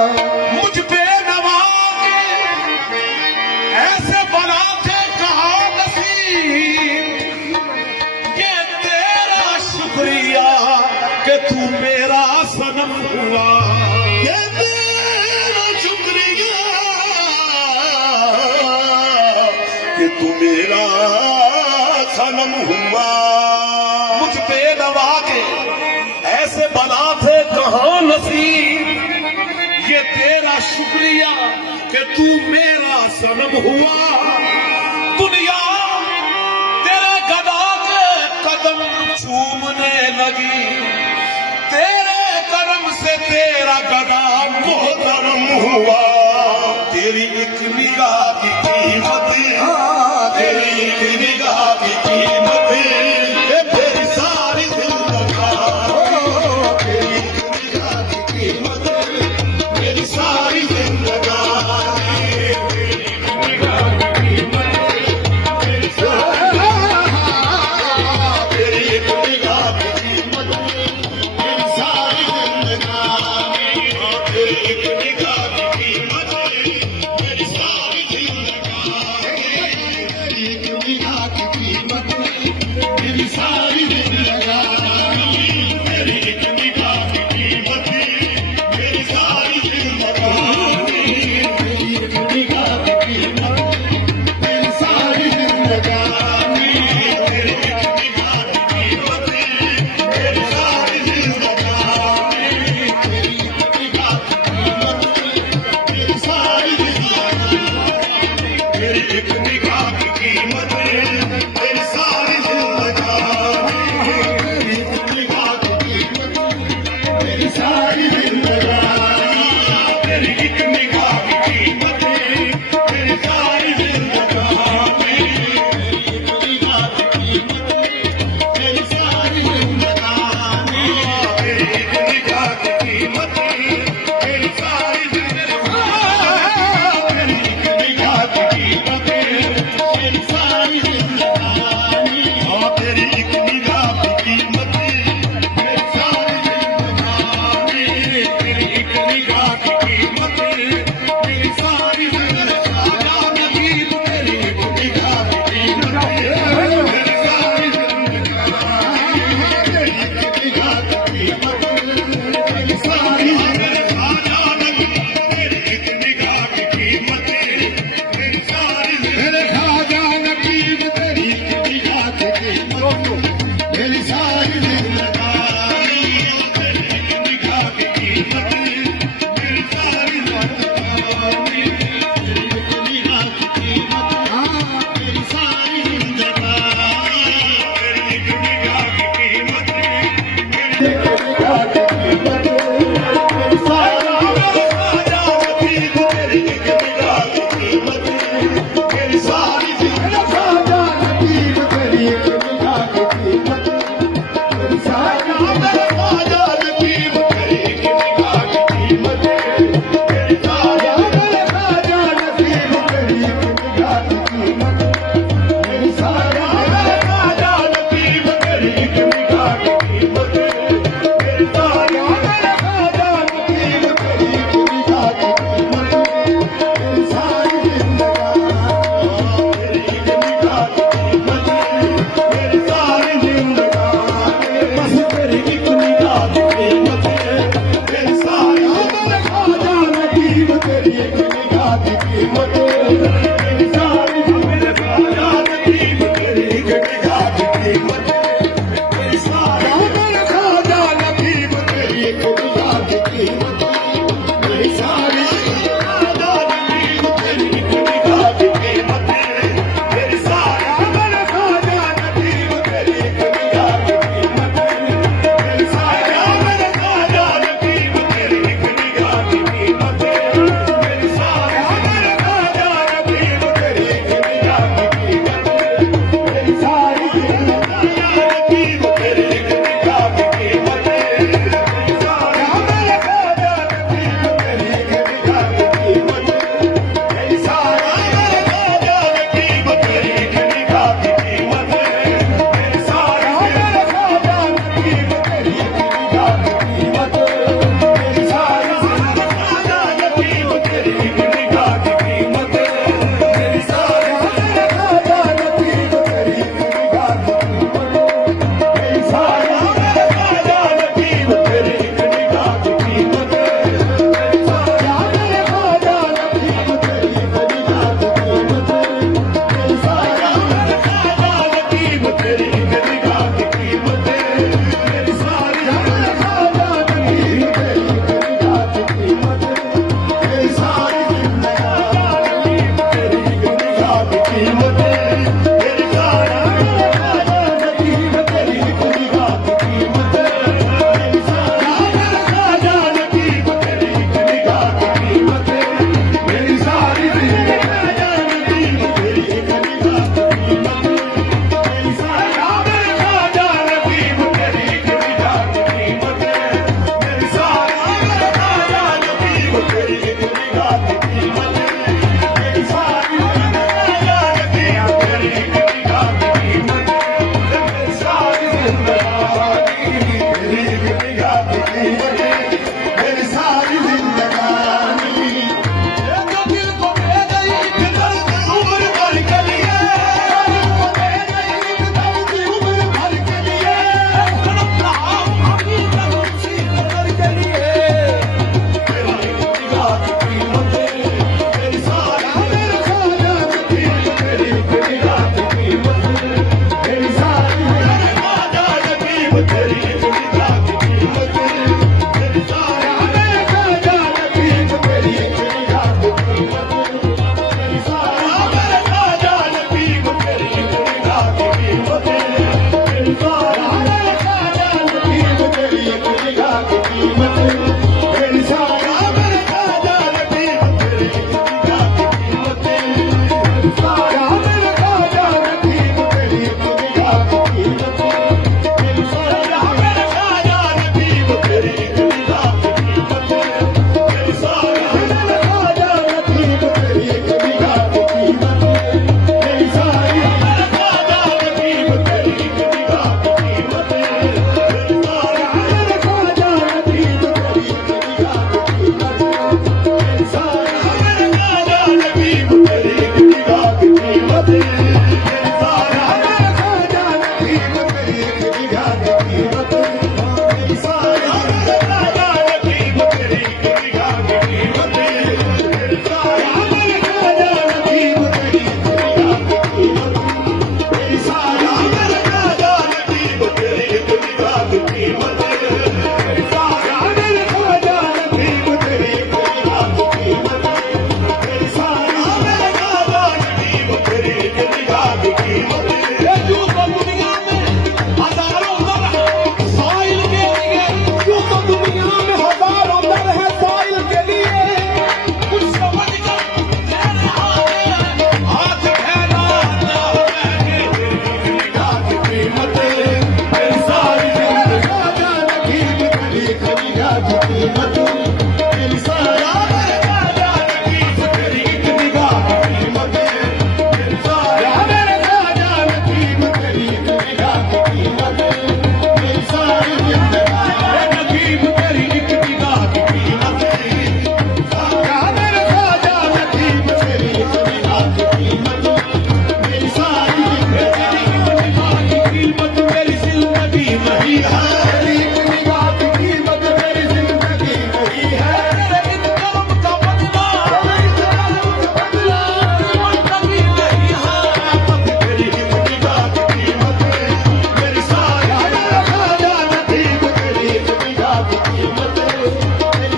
मुझ पे नवाज ऐसे बना थे कहा नसीब, ये तेरा शुक्रिया कि तू मेरा सनम हुआ। ये तेरा शुक्रिया कि तू मेरा सनम हुआ। मुझ पे नवा के ऐसे बना थे कहाँ नसीब, ये तेरा शुक्रिया कि तू मेरा सनम हुआ। दुनिया तेरे गदा के कदम चूमने लगी, तेरे करम से तेरा गदा मोहतरम हुआ। तेरी एक निगाह की कीमत, तेरी एक निगाह की कीमत मेरी सारी जिंदगी, तेरी एक निगाह की कीमत मेरी सारी जिंदगी, तेरी एक निगाह की कीमत मेरी सारी, तेरी एक निगाह की कीमत मेरी सारी जिंदगी, तेरी एक निगाह की कीमत मेरी सारी जिंदगी, तेरी एक निगाह की कीमत मेरी सारी जिंदगी, तेरी एक निगाह की कीमत मेरी सारी जिंदगी, तेरी एक निगाह की कीमत मेरी सारी जिंदगी, तेरी एक निगाह की कीमत मेरी सारी जिंदगी, तेरी एक निगाह की कीमत तेरी एक निगाह की कीमत मेरी सारी जिंदगी तेरी एक निगाह की कीमत मेरी सारी जिंदगी तेरी एक निगाह की कीमत मेरी सारी जिंदगी जो दिल को दे गई एक दर्द उम्र भर के लिए उम्र भर के लिए तड़पना अभी तक उसी कदर के लिए तेरी एक निगाह की कीमत मेरी सारी जिंदगी तेरी एक निगाह की कीमत मेरी सारी जिंदगी तेरी एक निगाह की कीमत मेरी सारी तेरी एक निगाह की कीमत मेरी सारी तेरी एक निगाह की कीमत मेरी सारी तेरी एक निगाह की कीमत मेरी सारी तेरी एक निगाह की कीमत मेरी सारी तेरी एक निगाह की कीमत मेरी सारी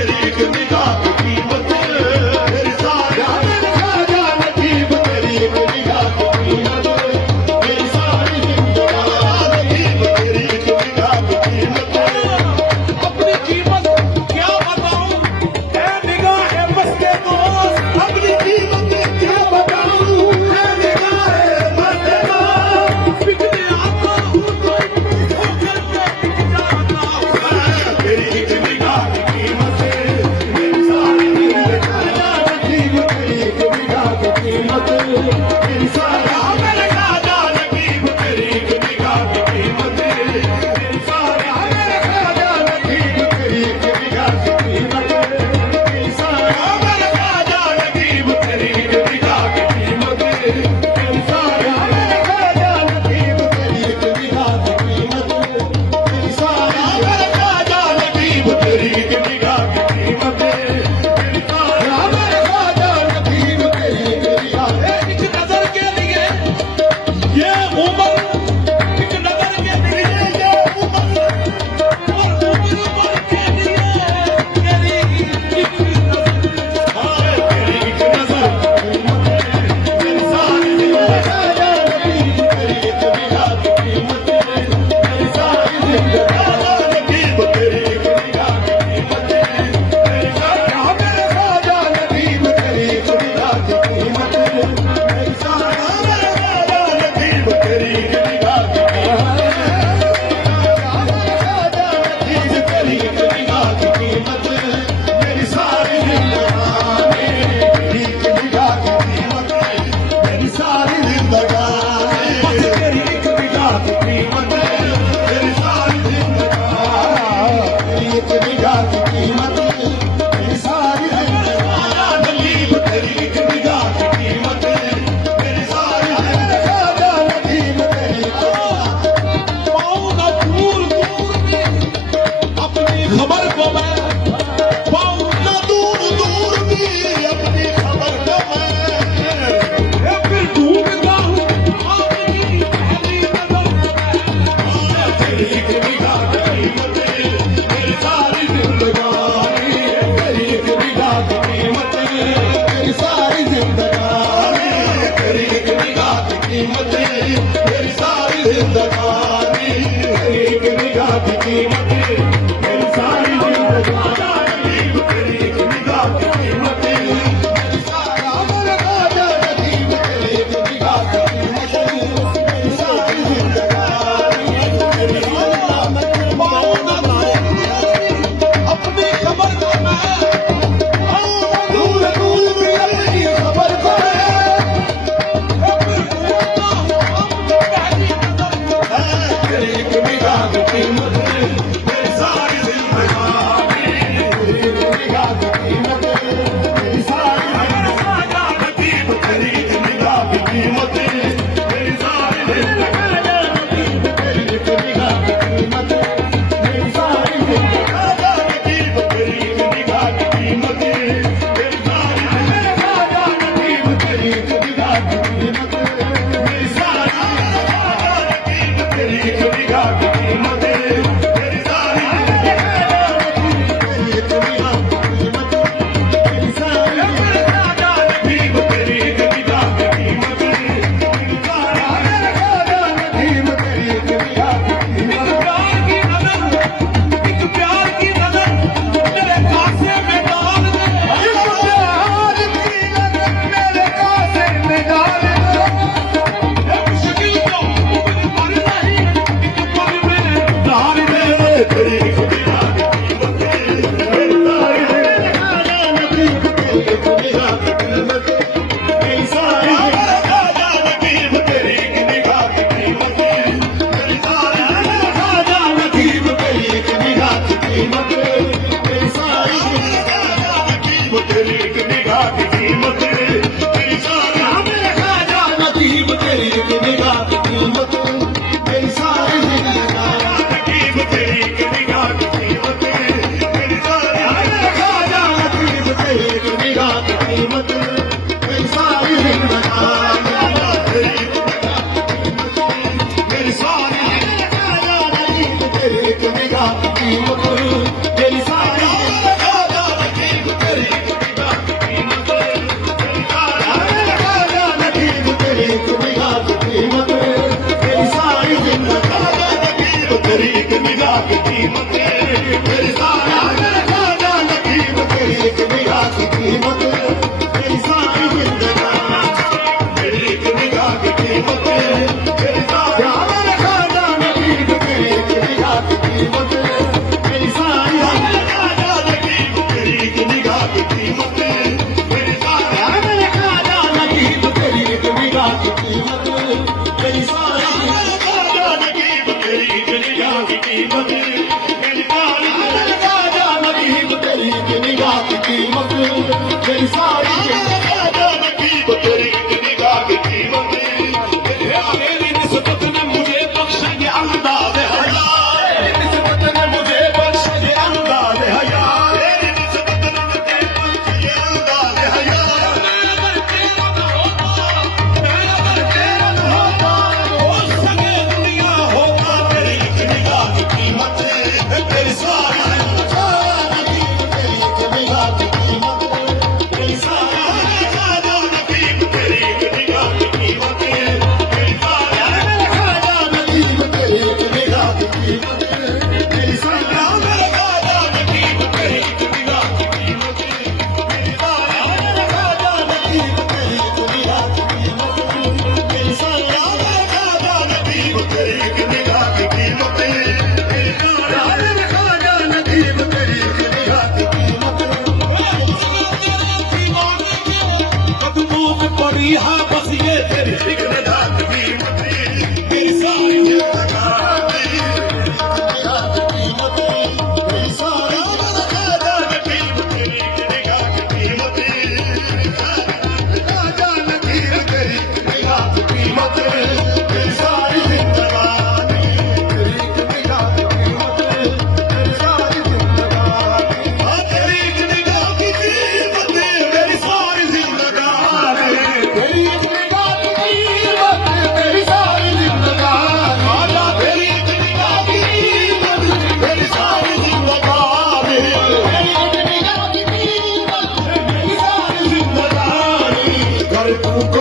तेरी एक निगाह की कीमत मेरी सारी तेरी एक निगाह की कीमत मेरी सारी तेरी एक निगाह की कीमत मेरी एक निगाह की कीमत मेरी सारी जिंदगानी तेरी एक निगाह की कीमत मेरी सारी जिंदगानी तेरी पाऊंगा दूर दूर भी अपनी खबर को मैं पाऊंगा दूर दूर भी अपनी खबर को मैं फिर ढूंढता हूँ आपकी पहली नजर तेरी एक निगाह की कीमत मेरी सारी जिंदगानी तेरी एक निगाह की कीमत मेरी सारी जिंदगानी तेरी एक निगाह की कीमत मेरी सारी जिंदगानी तेरी एक निगाह की कीमत मेरी सारी जिंदगानी तेरी एक निगाह की कीमत मेरी सारी तेरी एक निगाह की कीमत मेरी सारी जिंदगानी तेरी पाऊंगा दूर अपनी खबर को मैं दूर दूर भी अपनी खबर को फिर ढूंढता हूँ आपकी पहली नजर तेरी एक निगाह की कीमत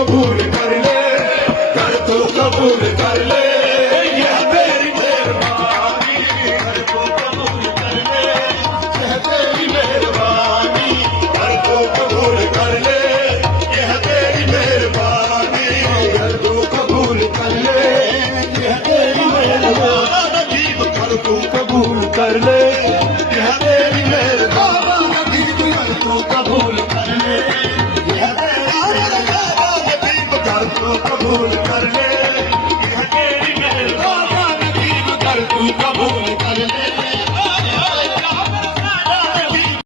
कबूल कर ले, कर तू कबूल कर ले, यह तेरी मेहरबानी, कर तू कबूल कर ले, यह तेरी मेहरबानी, कर तू कबूल कर ले, यह तेरी मेहरबानी, कर तू कबूल कर ले, यह तेरी मेहरबानी, नजीब कर तू कबूल कर ले, यह तेरी मेहरबानी, नजीब कर तू कबूल कर ले, यह तेरी मेहरबानी, नजीब कर तू कबूल कर ले, यह तेरी